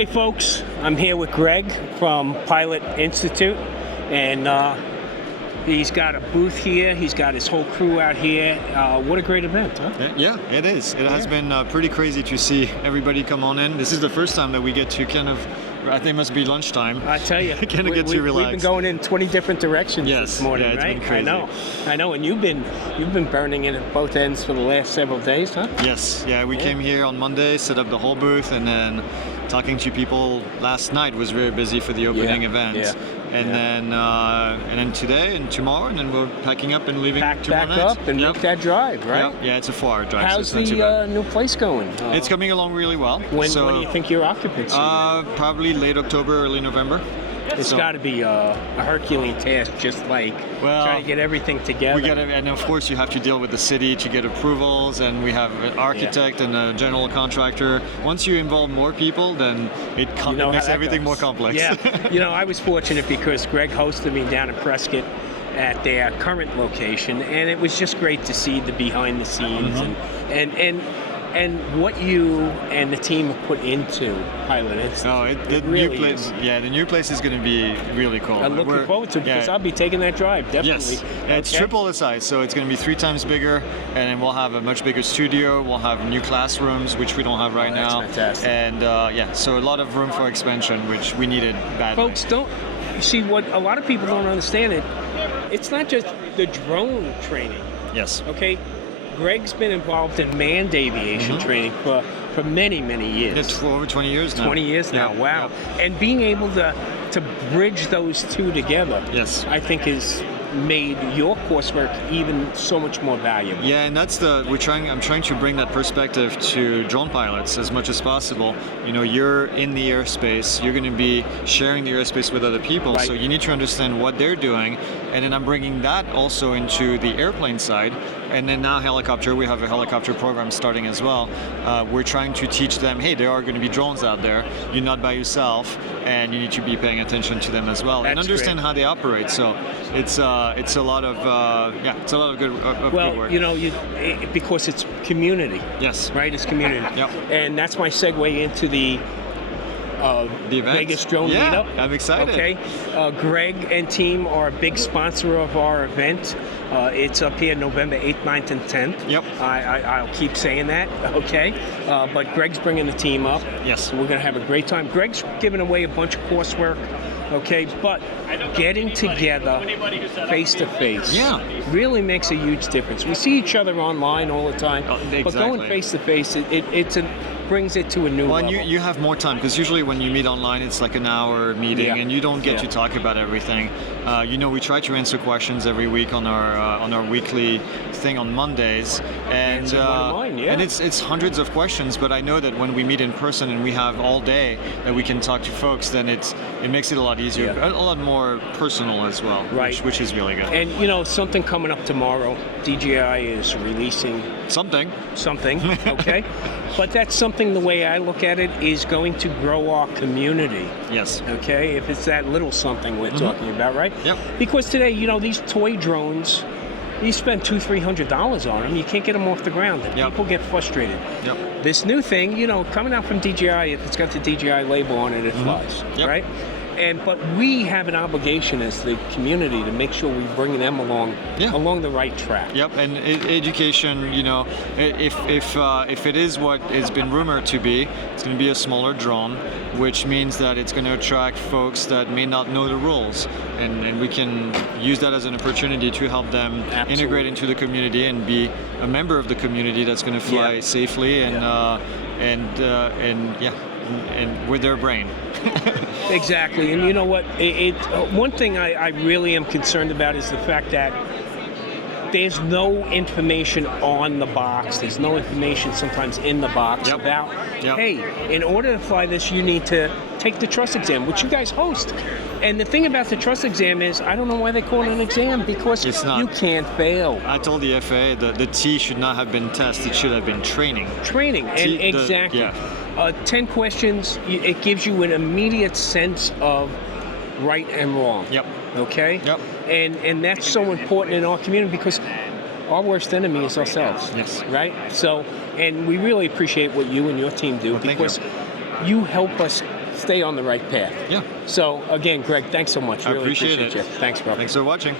Hey folks, I'm here with Greg from Pilot Institute, and he's got a booth here. He's got his whole crew out here. What a great event, huh? Yeah, it is. It has been pretty crazy to see everybody come on in. This is the first time that we get to kind of, I think it must be lunchtime. I tell you, kind of get to relax. We've been going in 20 different directions this morning, yeah, it's right? been crazy. I know, and you've been burning in at both ends for the last several days, huh? Yes, yeah, we came here on Monday, set up the whole booth, and then talking to people last night was very busy for the opening event. Yeah. And then today and tomorrow, and then we're packing up and leaving tomorrow night. Back up and make that drive, right? Yeah, it's a 4-hour drive. How's so it's not too bad. the new place going? It's coming along really well. When do you think your occupancy? Probably late October, early November. It's got to be a Herculean task, just like trying to get everything together. And of course you have to deal with the city to get approvals, and we have an architect and a general contractor. Once you involve more people, then it makes everything more complex. Yeah, I was fortunate because Greg hosted me down in Prescott at their current location, and it was just great to see the behind the scenes and what you and the team have put into Pilot Institute. The new place is going to be really cool. I'm looking forward to it because I'll be taking that drive, definitely. Yes, it's triple the size, so it's going to be 3 times bigger, and then we'll have a much bigger studio. We'll have new classrooms, which we don't have right now. That's fantastic. And so a lot of room for expansion, which we needed badly. Folks, you see what a lot of people don't understand it's not just the drone training. Yes. Okay. Greg's been involved in manned aviation training for many, many years. It's for over 20 years now. 20 years now, wow. Yeah. And being able to bridge those two together, yes, I think has made your coursework even so much more valuable. Yeah, and that's I'm trying to bring that perspective to drone pilots as much as possible. You're in the airspace, you're going to be sharing the airspace with other people, so you need to understand what they're doing, and then I'm bringing that also into the airplane side. And then now helicopter, we have a helicopter program starting as well. We're trying to teach them, hey, there are going to be drones out there. You're not by yourself, and you need to be paying attention to them as well, and understand how they operate. So it's a lot of good work. Because it's community. Yes. Right, it's community. Yep. And that's my segue into the Vegas Drone Meetup. I'm excited. Okay, Greg and team are a big sponsor of our event. It's up here November 8th, 9th, and 10th. Yep. I'll keep saying that, okay? But Greg's bringing the team up. Yes. We're going to have a great time. Greg's giving away a bunch of coursework, okay? But getting together face-to-face really makes a huge difference. We see each other online all the time, but going face-to-face, it brings it to a new level. You have more time, because usually when you meet online, it's like an hour meeting, and you don't get to talk about everything. We try to answer questions every week on our weekly thing on Mondays, and it's hundreds of questions. But I know that when we meet in person and we have all day that we can talk to folks, then it makes it a lot easier, a lot more personal as well, which is really good. And something coming up tomorrow, DJI is releasing something, okay? But that's something, the way I look at it, is going to grow our community. Yes. Okay, if it's that little something we're talking about, right? Yep. Because today, these toy drones, you spend $200-300 on them, you can't get them off the ground. People get frustrated. Yep. This new thing, coming out from DJI, if it's got the DJI label on it, it flies, right? But we have an obligation as the community to make sure we bring them along the right track. Yep, and education, if it is what it's been rumored to be, it's going to be a smaller drone, which means that it's going to attract folks that may not know the rules, and we can use that as an opportunity to help them integrate into the community and be a member of the community that's going to fly safely and with their brain. Exactly, and you know what? One thing I really am concerned about is the fact that there's no information on the box. There's no information sometimes in the box about, hey, in order to fly this, you need to take the trust exam, which you guys host. And the thing about the trust exam is, I don't know why they call it an exam, because you can't fail. I told the FAA that the T should not have been test, it should have been training. Exactly. 10 questions, it gives you an immediate sense of right and wrong. Yep. Okay? Yep. And that's so important in our community, because our worst enemy is ourselves. Yes. Right? So, and we really appreciate what you and your team do, because you help us stay on the right path. Yeah. So again, Greg, thanks so much. I Really appreciate it. you. Thanks, bro. Thanks for watching.